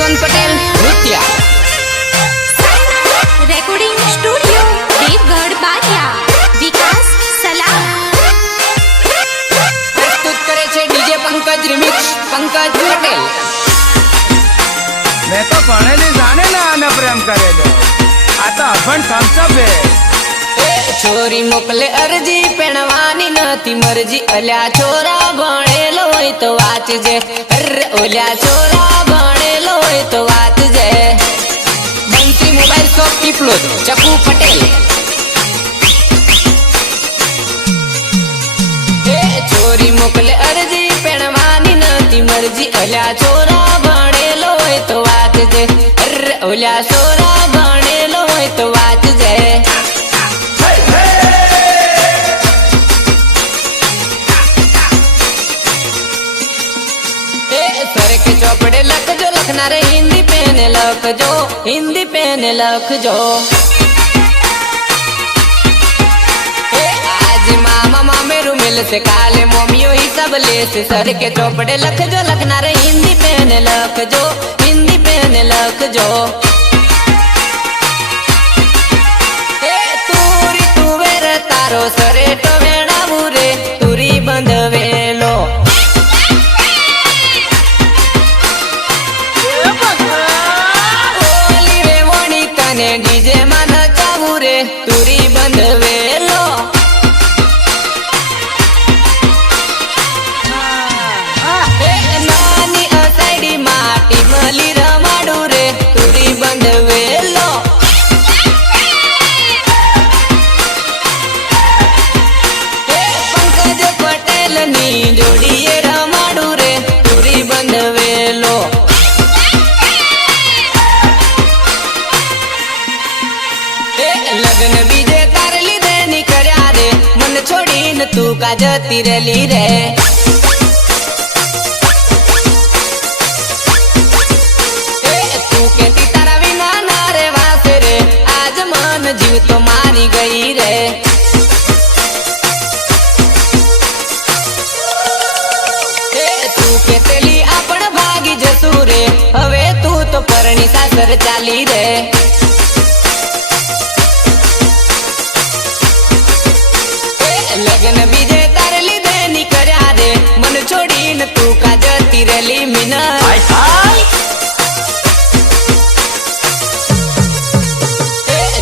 Jaswant Patel Nritya recording studio Deogarh बारिया विकास सलाम प्रस्तुत करे छे डीजे पंकज रिमिक्स पंकज पटेल। मैं तो भणेली जाने ना आने प्रेम करेलो आता अभण थम्सअप है छोरी मोकले अर्जी पेणवानी नथी मरजी अल्या छोरा भणेलो होय तो वाचजे अरे ओल्या छोरा भणेलो होय तो वाचजे। बंसी मोबाइल शॉप पीपलोद चकू पटेल। छोरी मोकले अर्जी पेणवानी नथी मरजी अल्या छोरा भणेलो होय तो वाचजे अरे ओल्या छोरा भणेलो होय तो वाचजे। सर के चौपड़े लखजो लखना रे हिंदी पेने लखजो हिंदी पेने लखजो। आज मामा मामेरू मिल से काले मोमियो ही सब ले से सर के चौपड़े लखजो लखना रे हिंदी पेने लखजो हिंदी पेने लखजो। तूरी तुवेर तारो सरे तो वेणा मुरे तुरी बंधवेलो डीजे मन चाहू रे तुरी बंधवेलो। नानी असाइडी माटी मली रमाडू रे तुरी बंधवेलो। पंकज पटेल नी जोड़िए रमाडू रे तुरी बंधवेलो। लगन बीजे कर ली दे नी करया रे मन छोड़ी न तू का जती रली रे। तू के तारा बिना ना रे वासे रे आज मन जीव तो मारी गई रे। तू के तेली आपण भागी जसू रे हवे तू तो परणी सासर चाली रे। लगन बीजे तारली देनी करया रे मन छोड़ी न तू का जती रली मीना।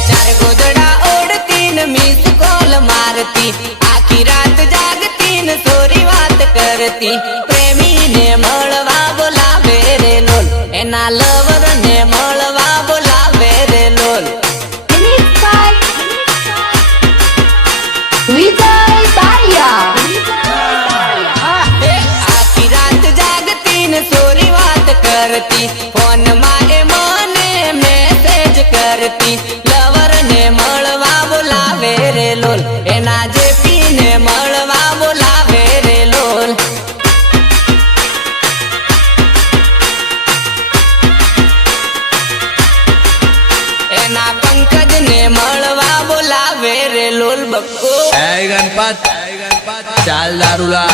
चार गोदड़ा ओढ़ती न मिस कॉल मारती आखी रात जागती न सोरी बात करती प्रेमी ने मळवा बोलावे रे लोल एना लवर ने मळवा बोलावे रे लोल। आखी रात जागती न सोरी बात करती फोन मारे मने मैसेज करती लवर ने मळवा बोलावे रे लोल एना जेपी ने मळवा बोलावे रे लोल। एना पंकज ने मळवा बोलावे रे लोल बक्को। गणपत चाल दारूला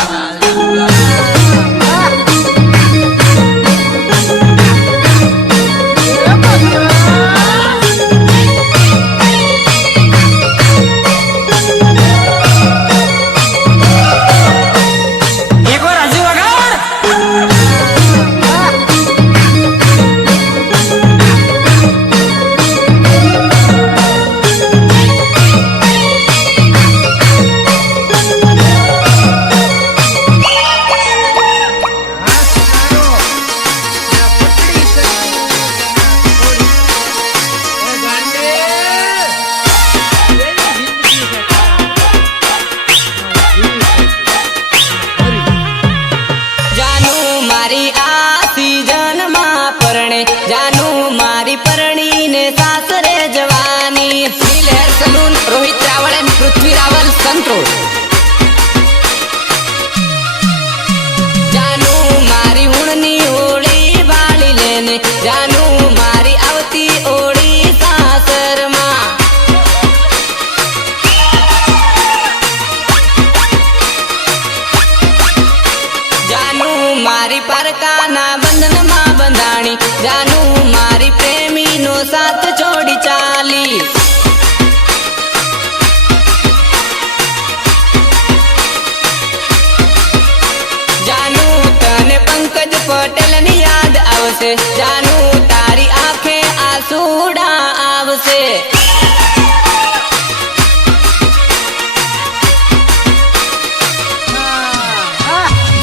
આવશે જાનું તારી આંખે આંસુડા આવશે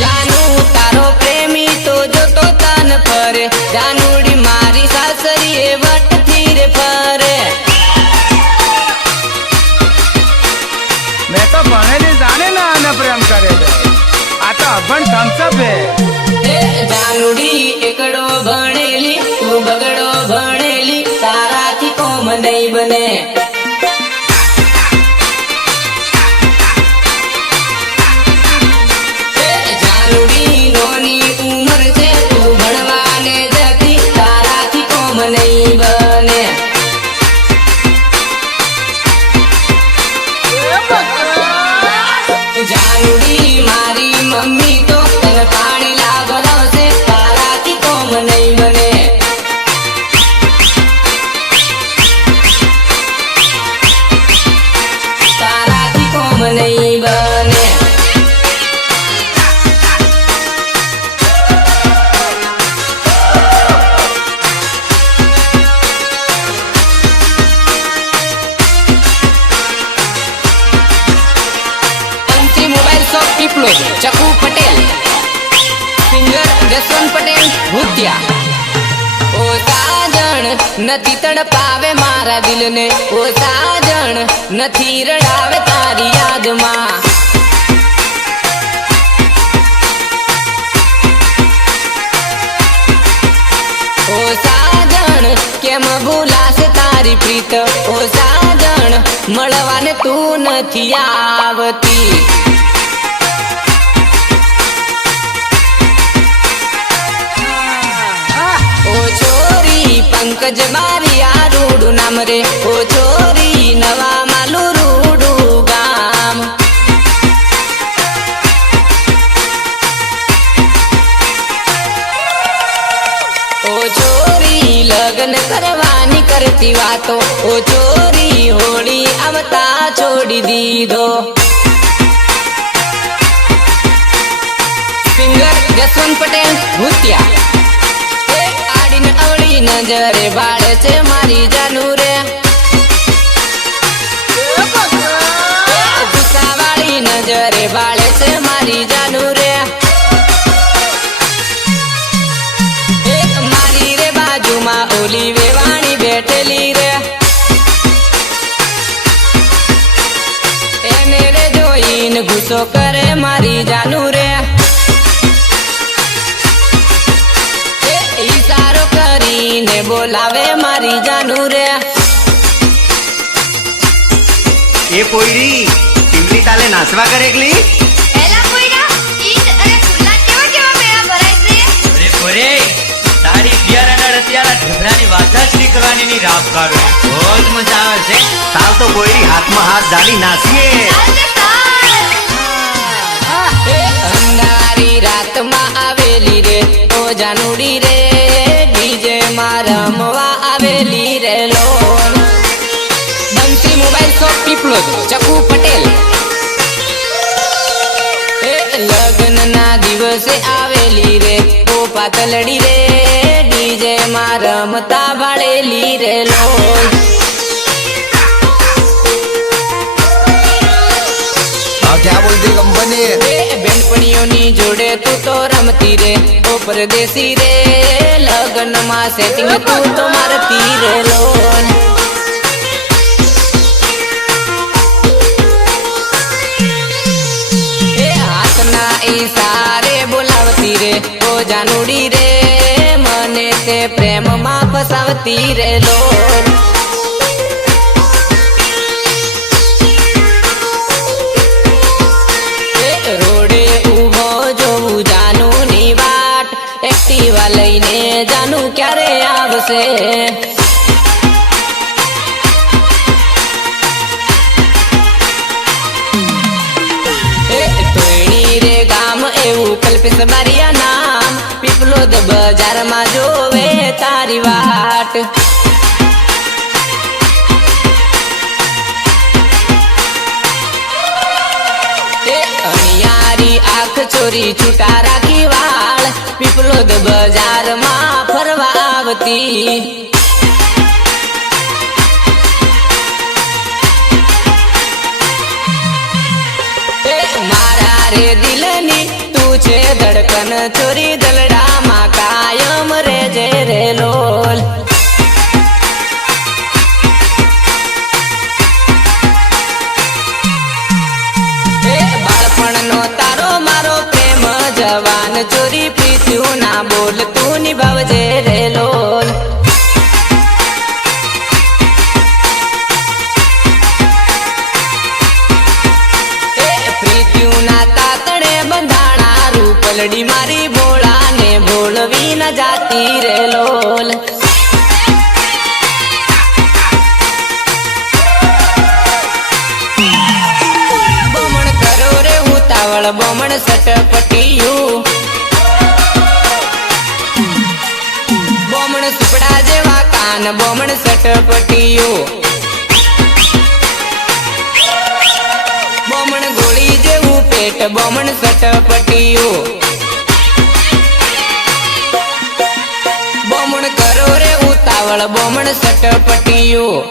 જાનું તારો પ્રેમી તો જોતો તન ફરે જાનુડી મારી સાસરી એ વટથી રે ફરે મેં તો ભણેલી જાણે ના આને પ્રેમ કરેલો આ તો અભણ થમ્સઅપ હે એ જાનુડી એકડો ભણેલી તું બગડો ભણેલી તારાથી કોમ નહીં બને એ જાનુડી નોની ઉંમર છે તું ભણવાને જતી તારાથી કોમ નહીં બને જાનુડી મારી મમ્મી તો તને પાણી લાવડાવશે તારાથી કોમ નહીં બને તારાથી કોમ નહીં બને MC મોબાઈલ શોપ પીપલોદ ચકુ પટેલ સિંગર જસવંત પટેલ ભૂતિયા ઓ સાજણ નથી તડપાવે મારા દિલને ઓ સાજણ નથી રડાવે તારી યાદમાં ઓ સાજણ કેમ ભૂલાશે તારી પ્રીત ઓ સાજણ મળવાને તું નથી આવતી ઓ છોરી પંકજ મારી આ રૂડું નામ રે ઓ છોરી નવા માલું રૂડું ગામ ઓ છોરી લગ્ન કરવાની કરતી વાતો ઓ છોરી હોળી આવતા છોડી દીધો સિંગર જસવંત પટેલ ભૂતિયા એ આડીને અવળી નજરે બાળે છે મારી જાનુ રે ગુસ્સાવાળી નજરે બાળે છે મારી જાનુ રે એક મારી રે બાજુમાં ઓલી વેવાણી બેઠેલી રે એને રે જોઈને ગુસ્સો કરે મારી જાનુ રે એ ઈશારો કરીને બોલાવે મારી જાનુ રે એ પોયરી ટીમલી તાલે નાચવા કરે એકલી એલા કોઈના ઈદ અને ફૂલના કેવા કેવા મેળા ભરાય છે અરે પોરે તારી બિયારાના રતિયાળા ઢેબરાની વાત જ નહીં કરવાની ની રાત કાઢો બહુ જ મજા આવે છે તાલ તો પોયરી હાથમાં હાથ ડાલી નાચીએ એ અંધારી રાતમાં આવેલી રે ઓ જાનુડી રે ડીજે માં રમવા આવેલી રે લોન બંસી મોબાઈલ શોપ પીપલોદ ચકુ પટેલ એ લગ્ન ના દિવસે આવેલી રે ઓ પાતલડી રે ડીજે માં રમતા ભાળેલી રે લોન क्या बोलती कंपनी એ બેનપણીઓની જોડે તું તો રમતી રે ઓ પરદેશી રે લગ્નમાં સેટિંગ તું તો મારતી રે લોન એ હાથના ઈશારે બોલાવતી રે ઓ જાનુડી રે મને તે પ્રેમમાં ફસાવતી રે લોન રોડે ઉભો જોઉં જાનુની વાટ એક્ટિવા લઈને જાનુ ક્યારે આવશે એ તોયણી રે ગામ એવું કલ્પેશ બારિયા નામ પીપલોદ બજારમાં જોવે તારી વાટ અનિયારી આંખ ચોરી છૂટા રાખી વાળ પીપલોદ બજારમાં ફરવા આવતી. એ મારા રે દિલની તું છે ધડકન ચોરી દલડામાં કાયમ રેજે રે લોલ. એ બાળપણનો તારો મારો પ્રેમ જવાન ચોરી પ્રીત્યું ના બોલ તું નિભાવજે રે લોલ. પ્રીત્યુના તાતડે બંધાણા રૂપલડી મારી ભોળાને ભોળવી ન જાતી રે લોલ. બમણ કરો રે ઉતાવળ બમણ સટપટિયું. બમણ સુપડા જેવા કાન બમણ સટપટિયું. બમણ ગોળી જેવું પેટ બમણ સટપટિયું. બમણ કરો રે ઉતાવળ બમણ સટપટિયું.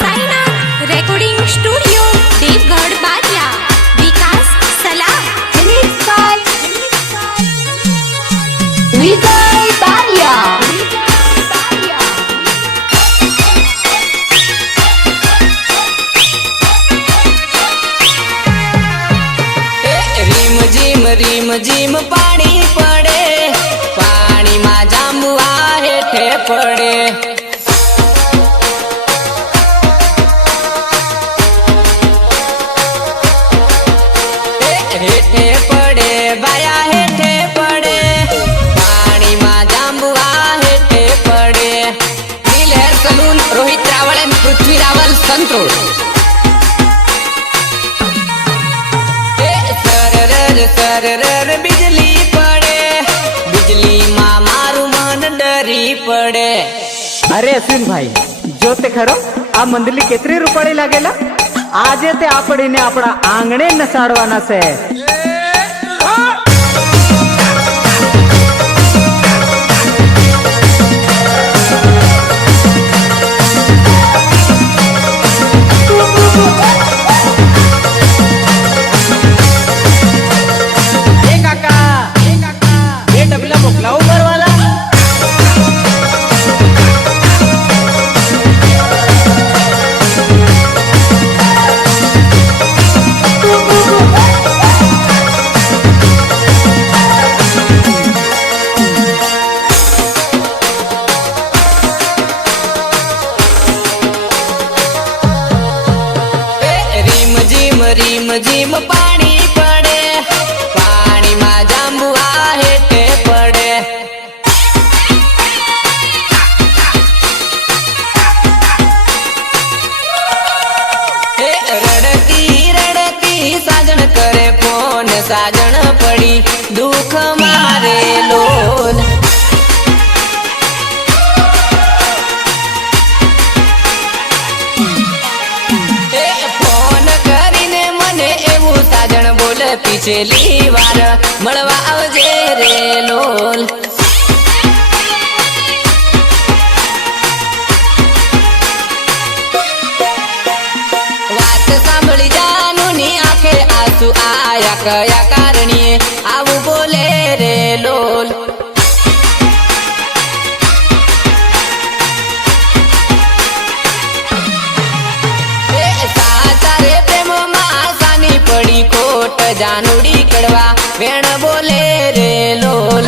Sainath recording studio Devgadh Baria. Vikas Salah. Vijay Bariya. રીમ gym પાણી પડે પાણીમાં જાંબુઆ હેઠે પડે. હેઠે પડે બાયા હેઠે પડે પાણીમાં જાંબુઆ હેઠે પડે. નીલહેર સલૂન રોહિત રાવળ એન્ડ પૃથ્વી રાવલ સંતોષ. સરર बिजली પડે बिजलीમાં મારું મન ડરી પડે. અરે અશ્વિનભાઈ જો તે ખરો આ મંદલી કેટલી રૂપાળી લાગેલા. આજે તે આપડીને આપણા આંગણે નસાડવાના છે. રીમ જીમ પાણી પડે પાણીમાં જાંબુઆ હેઠે પડે. રડતી રડતી સાજણ કરે ફોન સાજણ પડી દુઃખ મારે લોલ. પીછેલી વાર મળવા આવજે રે લોલ. વાત સાંભળી જાનુની આંખે આંસુ આયા કયા કારણીએ આવું બોલે રે લોલ. સાચા રે પ્રેમમાં સાની પડી કોટ જાનુડી કડવા વેણ બોલે રે લોલ.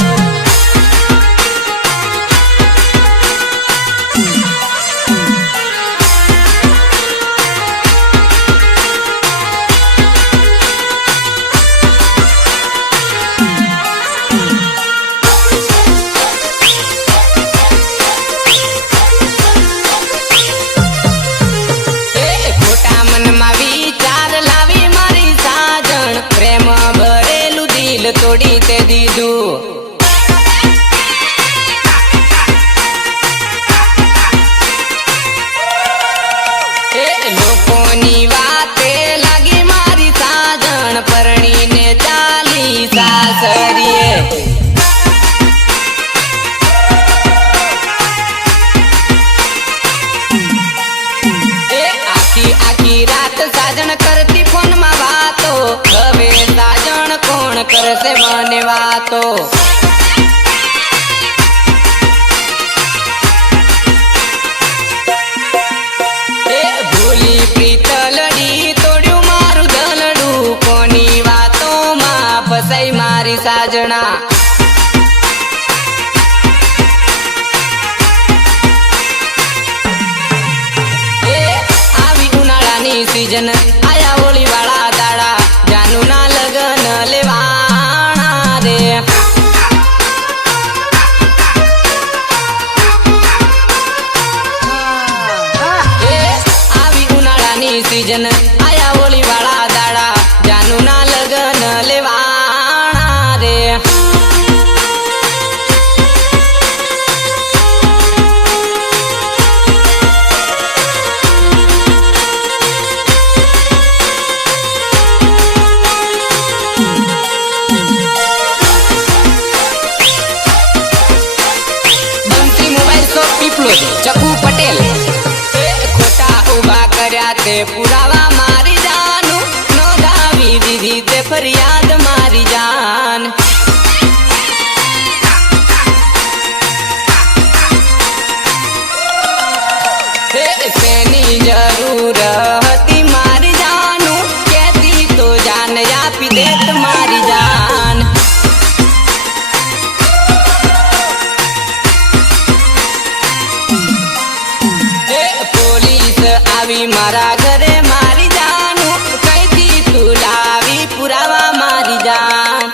ખોટા મનમાં વિચાર લાવી મારી સાજણ પ્રેમ ભરેલું દિલ તોડી તે દીધું. લોકોની વાતે આખી રાત સાજણ કરતી ફોનમાં વાતો, હવે સાજણ કોણ કરશે મને વાતો. એ ભૂલી પ્રીતલડી તોડ્યું મારું દલડું, કોની વાતોમાં ફસાઈ મારી સાજણા. સીઝન આયા હોળી વાળા દાડા, જાનું ના લગન લેવાણા રે. આવી ઉનાળાની સીઝન આયા હોળી વાળા દાડા, જાનું ના લગન લેવાણા રે. ચકુ પટેલ ખોટા ઉભા કર્યા તે પુરાવા મારી જાનું, નોંધાવી દીધી તે ફરિયાદ મારી જાન. શેની જરૂર હતી મારી જાનું, કેતી તો જાન આપી દેત મારી જાન. આવી મારા ઘરે મારી જાનું, કઈથી તું લાવી પુરાવા મારી જાન.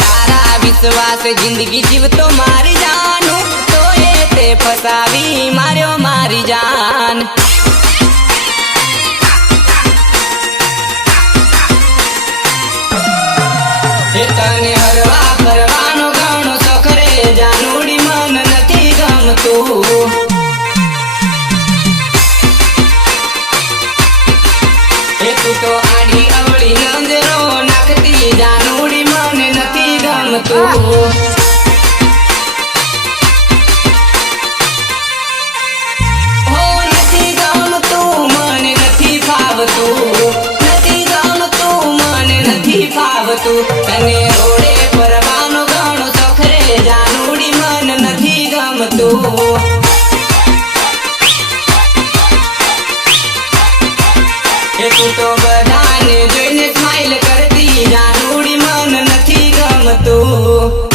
તારા વિશ્વાસ જિંદગી જીવતો મારી જાનું, તો એ તે ફસાવી માર્યો મારી જાન. તને હરવા ફરવાનો ઘણો શોખ રે, જાનુડી મન નથી ગમતું. તું તો આડી અવળી નજરો નાખતી, જાનુડી મન નથી ગમતું. હો નથી ગમતું, મને નથી ફાવતું, નથી ગમતું, મને નથી ફાવતું. તને રોડે ફરવાનો ઘણો શોખ રે, જાનુડી મન નથી ગમતું. તું તો બધાને જોઈને સ્માઈલ કરતી, જાનુડી મન નથી ગમતું.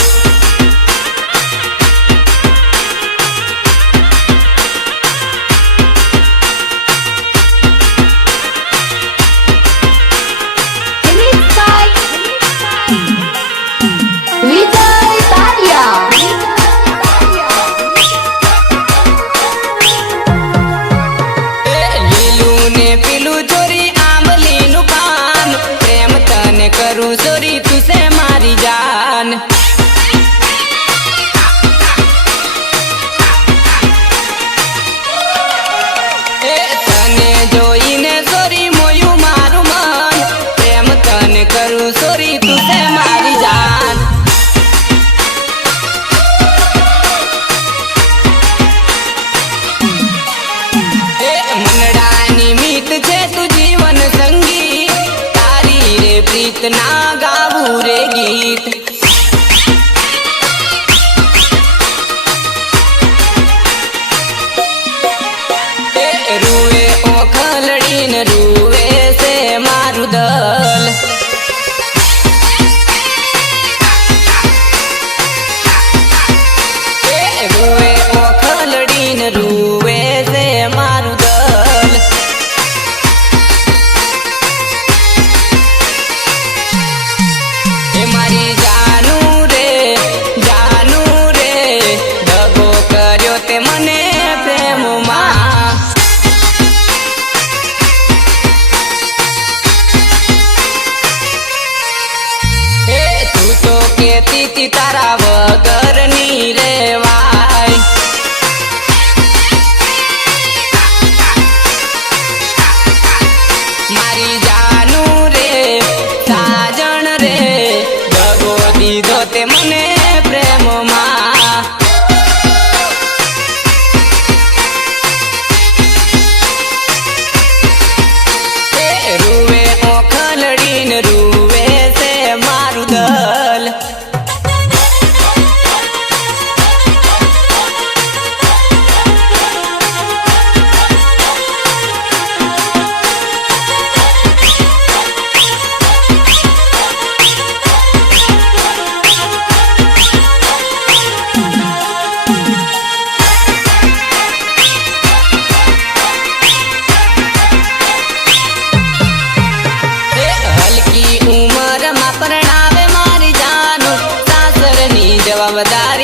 કરું ચોરી તું છે મારી જાન. તને જોઈને ચોરી મોયું મારું મન, પ્રેમ તને કરું ચોરી તું છે મારી જાન. મનડાની મીત છે તું જીવન સંગી, પ્રીત ના ગાવું રે ગીત. રૂવે ઓખલડીને રૂવે છે મારું દલ. રૂવે ઓખલડીને રૂવે છે મારું દલ. મારી જાન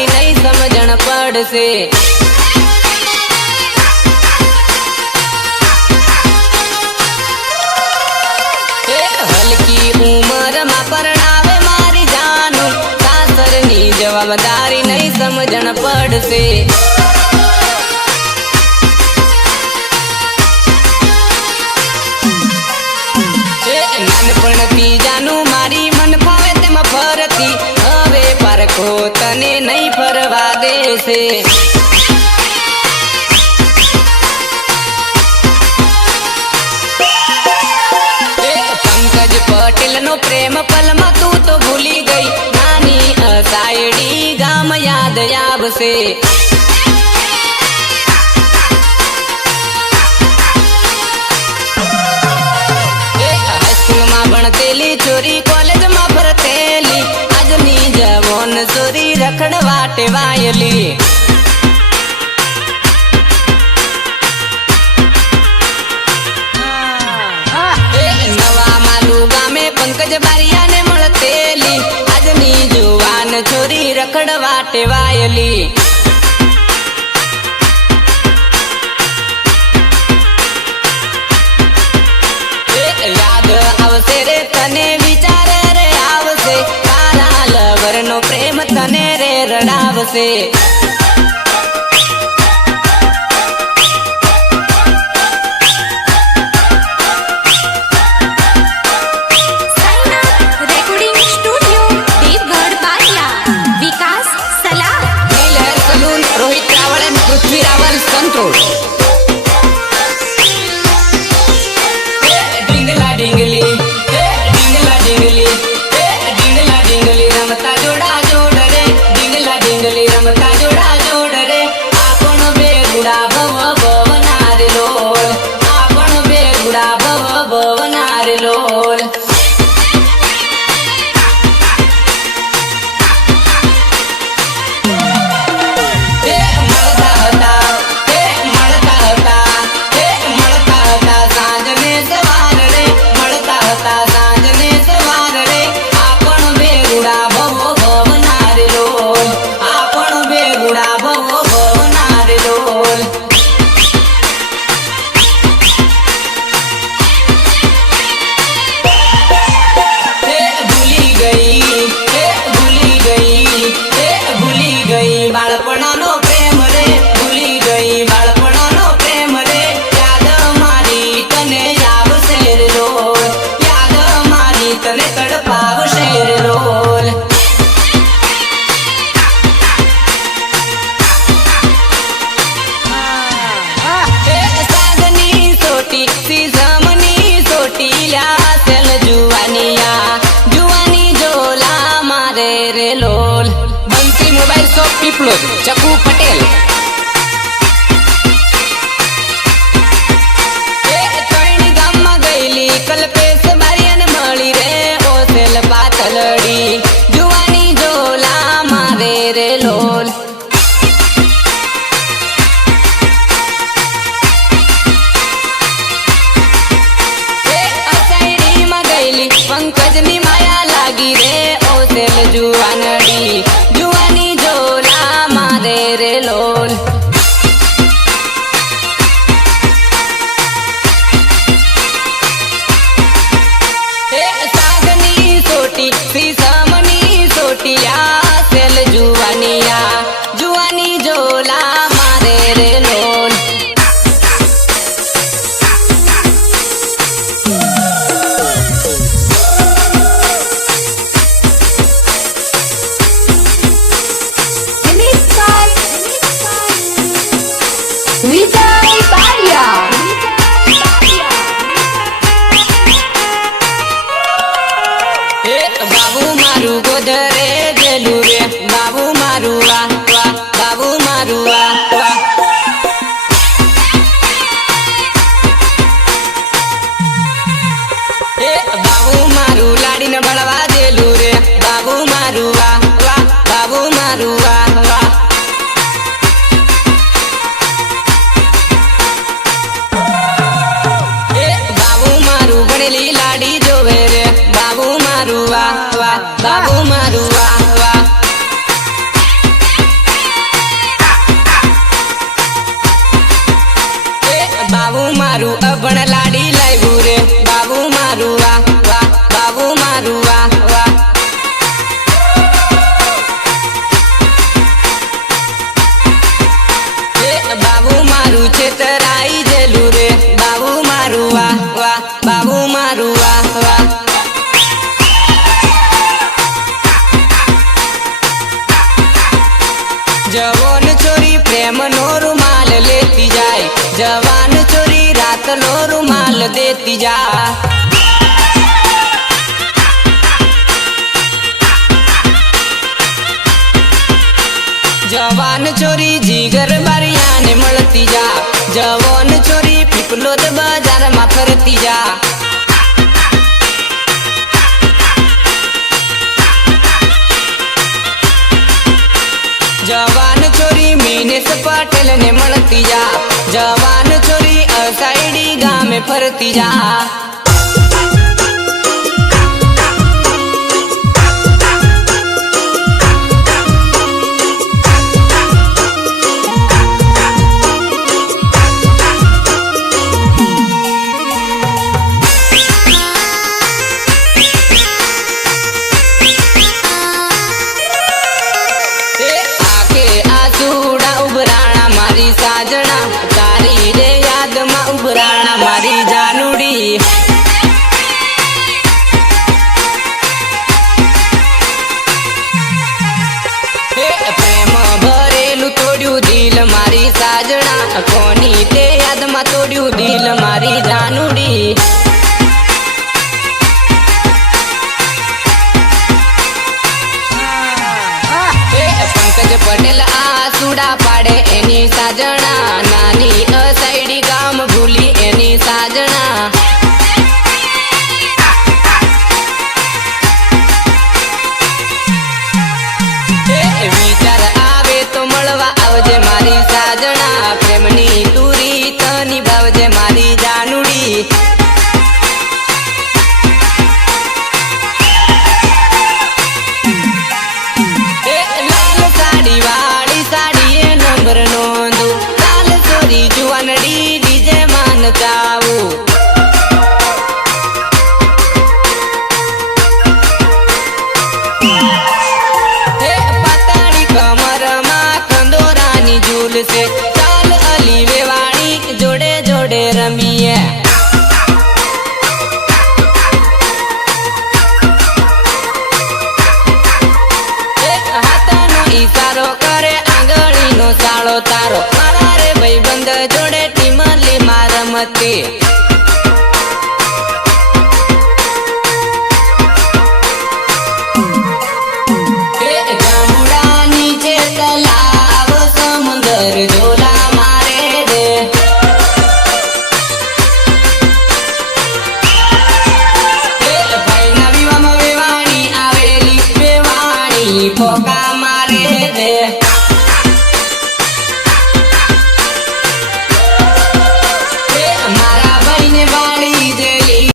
સમજદારી નહીં સમજણ પડશે. હલકી ઉંમરમાં પરણાવે મારી જાનું, સાસરની જવાબદારી નહીં સમજણ પડશે. નાનપણથી જાનું મારી મન ફાવે તેમાં ફરતી, હવે પારખો તને નહીં ફરવા દેશે. પંકજ પટેલ નો પ્રેમ પલમાં તું તો ભૂલી ગઈ, નાની અસાયડી ગામ યાદ આવશે. હાઈસ્કૂલમાં ભણતેલી છોરી કોલેજમાં ફરતેલી, આજની જવાન છોરી રખડવા ટેવાયેલી. નવા માલુ ગામે પંકજ બારિયાને મળતેલી, આજની જુવાન છોરી રખડવા ટેવાયેલી. યાદ આવશે રે તને વિચાર રે આવશે, તારા લવર નો પ્રેમ તને રે રડાવશે. Recording studio Devgadh Baria. Vikas Salah. Neelhair salon, Rohit Raval અને પૃથ્વી રાવલ સંતોષ. ડીંગલા ડીંગલી, ડીંગલા ડીંગલી, ડીંગલા ડીંગલી રમતા જોડા જોડ રે, ડીંગલા ડીંગલી રમતા જોડા જોડ રે. આપણ બે ગુડા ભવ ભવનાર લોલ, આપણ બે ગુડા ભવ ભવનાર લોલ. મળતા હતા સાંજને સવાર રે, મળતા હતા સાંજને સવાર રે. આપણ બે ગુડા ભવ ભવનાર લોલ, આપણ બે ગુડા ભવ ભવનાર લોલ. ભૂલી ગઈ, ભૂલી ગઈ, ભૂલી ગઈ બાળપણાનો પ્રેમ રે, ભૂલી ગઈ બાળપણાનો પ્રેમ રે. યાદ મારી તને આવશે રે લોલ, યાદ મારી તને તડપાવશે રે લોલ. સાગની સોટી સીઝમની સોટી લ્યા સેલ જુવાનિયા, જુવાની જોલા મારે રે લોલ. બંસી મોબાઈલ શોપ પીપલોદ, ચકુ પટેલ. ત્રણી ગામમાં ગયેલી કલ્પેશ બારિયાને મળી રે, ઓસેલ પાતલડી જુવાની જોલા મારે રે લોલ. અસાયડીમાં ગયેલી પંકજની માયા લાગી રે, ઓસેલ જુવાનડી જુવાની જોલા મારે રે લોલ. સાગની સોટી સીસમની સોટી આ સેલ જુવાનિયા, જુવાની જોલા મારે રે લોલ. વિજય બારિયા. બાબુ મારું ગોધરે ગેલું રે, બાબુ મારું વાહ વાહ, બાબુ મારું વાહ વાહ. બાબુ મારું લાડીને ભણવા દેલું રે, બાબુ મારું વાહ વાહ, બાબુ મારું વાહ વાહ. બાબુ મારું અભણ લાડી લાવ્યું રે બાબુ મારું વાહ વાહ બાબુ મારું વાહ વાહ બાબુ મારું છેતરાઈ જેલું રે બાબુ મારું વાહ વાહ બાબુ મારું વાહ વાહ જવાન ચોરી પ્રેમ નો રૂમાલ લેતી જાય જવાન ચોરી રાત નો રૂમાલ દેતી જા જવાન ચોરી જીગર બારિયાને મળતી જા જવાન ચોરી પીપલોદ બજારમાં ફરતી જા જવાન ચોરી મીનેશ પટેલ ને મળતી જા જવાન ચોરી અસાઈડી ગામે ફરતી જા સાજણા તારી રે યાદમાં ઉભરાણા મારી જાનુડી પ્રેમ ભરેલું તોડ્યું દિલ મારી સાજણા કોની તે યાદમાં તોડ્યું દિલ મારી જાનુડી પંકજ પટેલ આસુડા પાડે એની સાજણા નાની અસાઈડી ગામ ભૂલી એની સાજણા વિચાર આવે તો મળવા આવજે મારી સાજણા પ્રેમની તુરી તની ભાવજે મારી જાનુડી જુવાનડી ડીજે માન ચાવું પાતાળી કમરમાં કંદોરાની ઝૂલશે ચાલ અલી વેવાણી જોડે જોડે રમીએ હાથનો ઈશારો કરે આંગળીનો સાળો તારો મારા રે ભાઈબંધ જોડે ટીમલી માં રમતી ગામડા નીચે તલાવ સમુદર ઝોલા મારે રે ભાઈના વિવામાં વેવાણી આવેલી વેવાણી ફોકા